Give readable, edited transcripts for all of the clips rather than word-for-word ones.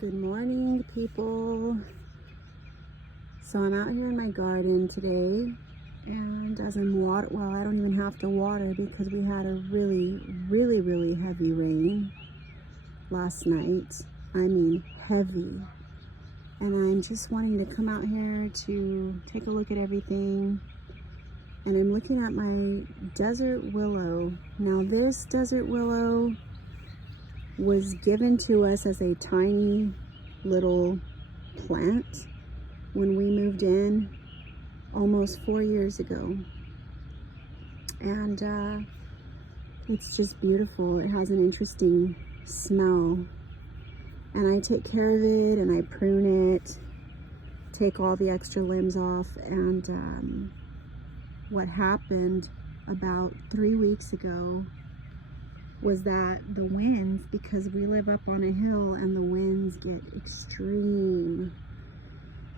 Good morning, people. So I'm out here in my garden today, and as I'm I don't even have to water because we had a really heavy rain last night. I mean heavy. And I'm just wanting to come out here to take a look at everything. And I'm looking at my desert willow. Now this desert willow was given to us as a tiny little plant when we moved in almost 4 years ago. And it's just beautiful. It has an interesting smell. And I take care of it and I prune it, take all the extra limbs off. And what happened about 3 weeks ago was that the winds, because we live up on a hill and the winds get extreme.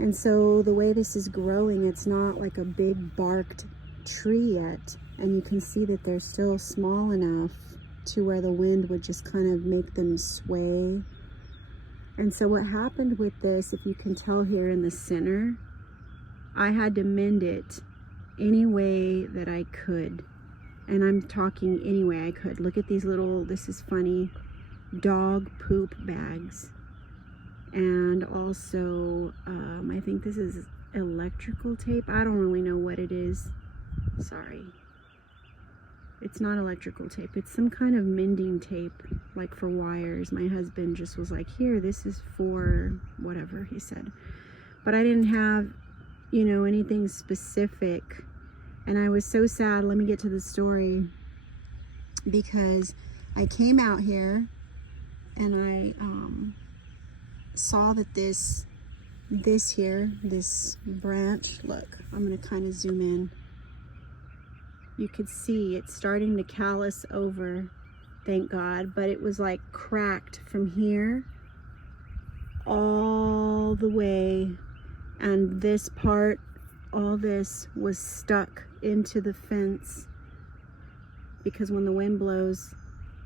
And so the way this is growing, it's not like a big barked tree yet. And you can see that they're still small enough to where the wind would just kind of make them sway. And so what happened with this, if you can tell here in the center, I had to mend it any way that I could. And I'm talking any way I could. Look at these little, this is funny, dog poop bags. And also, I think this is electrical tape. I don't really know what it is. Sorry. It's not electrical tape. It's some kind of mending tape, like for wires. My husband just was like, here, this is for whatever, he said. But I didn't have, anything specific. And I was so sad. Let me get to the story, because I came out here and I saw that this branch, look, I'm going to kind of zoom in. You could see it's starting to callus over, thank God, but it was like cracked from here all the way, and this part, all this was stuck into the fence because when the wind blows,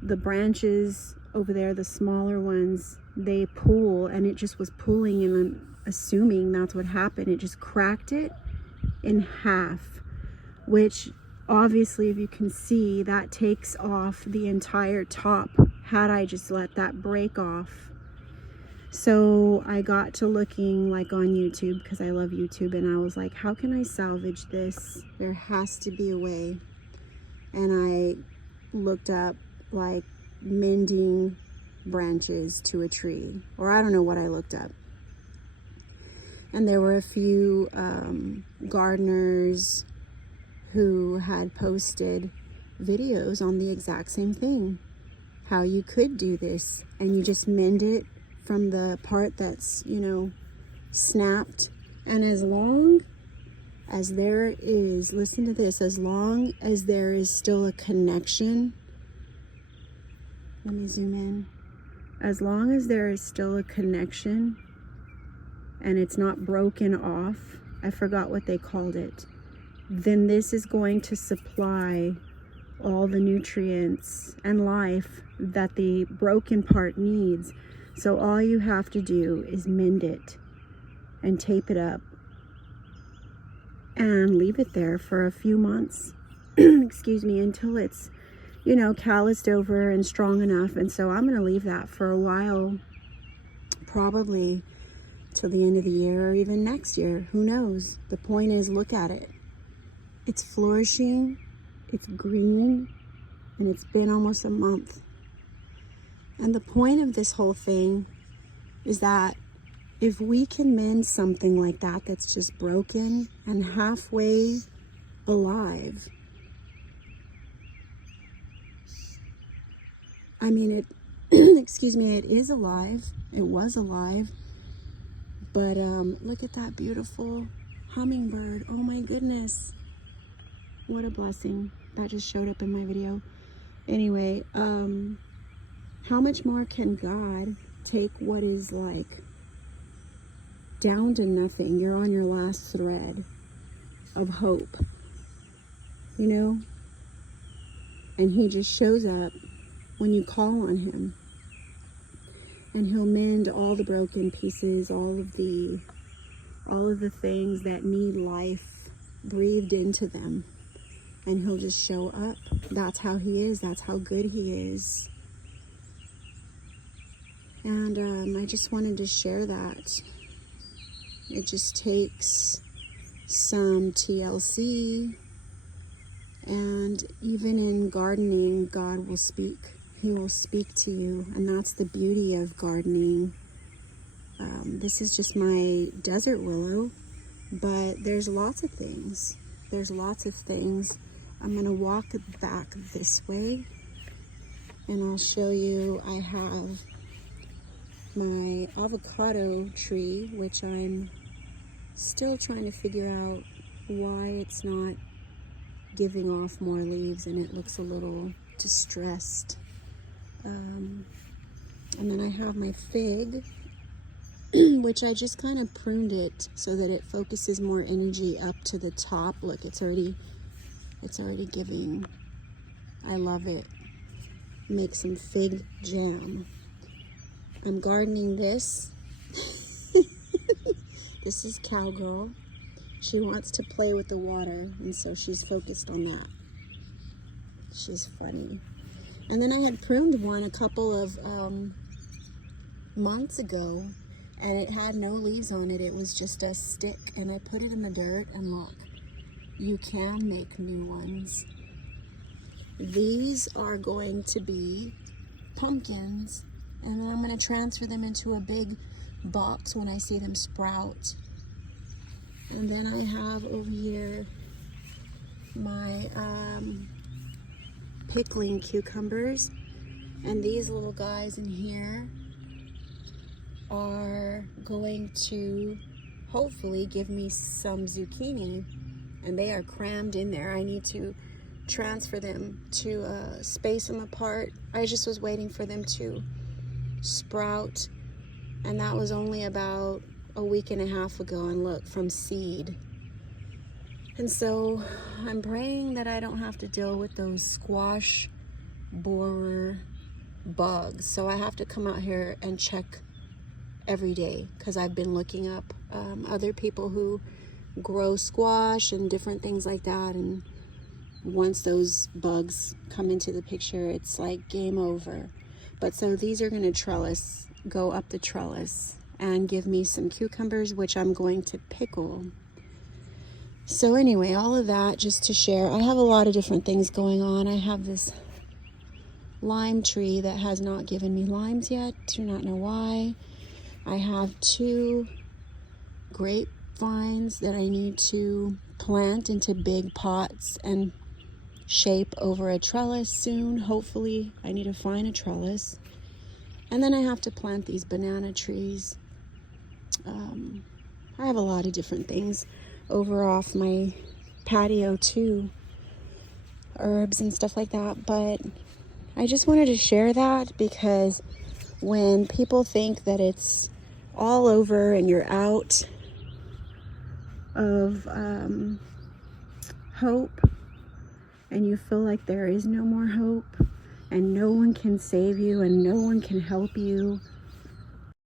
the branches over there, the smaller ones, they pull, and it just was pulling, and I'm assuming that's what happened. It just cracked it in half, which obviously, if you can see, that takes off the entire top had I just let that break off. So I got to looking like on YouTube, because I love YouTube, and I was like, how can I salvage this? There has to be a way. And I looked up like mending branches to a tree, or I don't know what I looked up. And there were a few gardeners who had posted videos on the exact same thing, how you could do this, and you just mend it from the part that's, snapped. And as long as there is, listen to this, as long as there is still a connection, let me zoom in. As long as there is still a connection and it's not broken off, I forgot what they called it, then this is going to supply all the nutrients and life that the broken part needs. So all you have to do is mend it and tape it up and leave it there for a few months, excuse me, until it's, calloused over and strong enough. And so I'm going to leave that for a while, probably till the end of the year or even next year. Who knows? The point is, look at it. It's flourishing, it's green, and it's been almost a month. And the point of this whole thing is that if we can mend something like that that's just broken and halfway alive, I mean, it, excuse me, it is alive. It was alive. But look at that beautiful hummingbird. Oh my goodness. What a blessing. That just showed up in my video. Anyway, how much more can God take what is like down to nothing? You're on your last thread of hope, and he just shows up when you call on him. And he'll mend all the broken pieces, all of the things that need life breathed into them. And he'll just show up. That's how he is. That's how good he is. And I just wanted to share that. It just takes some TLC. And even in gardening, God will speak. He will speak to you. And that's the beauty of gardening. This is just my desert willow. But there's lots of things. There's lots of things. I'm going to walk back this way. And I'll show you, I have my avocado tree, which I'm still trying to figure out why it's not giving off more leaves, and it looks a little distressed. And then I have my fig, which I just kind of pruned it so that it focuses more energy up to the top. Look, it's already giving. I love it. Make some fig jam. I'm gardening this. This is Cowgirl. She wants to play with the water, and so she's focused on that. She's funny. And then I had pruned one a couple of months ago, and it had no leaves on it. It was just a stick, and I put it in the dirt, and look, you can make new ones. These are going to be pumpkins, and then I'm going to transfer them into a big box when I see them sprout. And then I have over here my pickling cucumbers, and these little guys in here are going to hopefully give me some zucchini, and they are crammed in there. I need to transfer them to space them apart. I just was waiting for them to sprout, and that was only about a week and a half ago, and look, from seed. And so I'm praying that I don't have to deal with those squash borer bugs. So I have to come out here and check every day, because I've been looking up other people who grow squash and different things like that, and once those bugs come into the picture, it's like game over. But so these are going to go up the trellis and give me some cucumbers, which I'm going to pickle. So anyway, all of that just to share. I have a lot of different things going on. I have this lime tree that has not given me limes yet. Do not know why. I have 2 grapevines that I need to plant into big pots and shape over a trellis soon. Hopefully, I need to find a trellis. And then I have to plant these banana trees. I have a lot of different things over off my patio too, herbs and stuff like that. But I just wanted to share that, because when people think that it's all over and you're out of hope, and you feel like there is no more hope, and no one can save you, and no one can help you,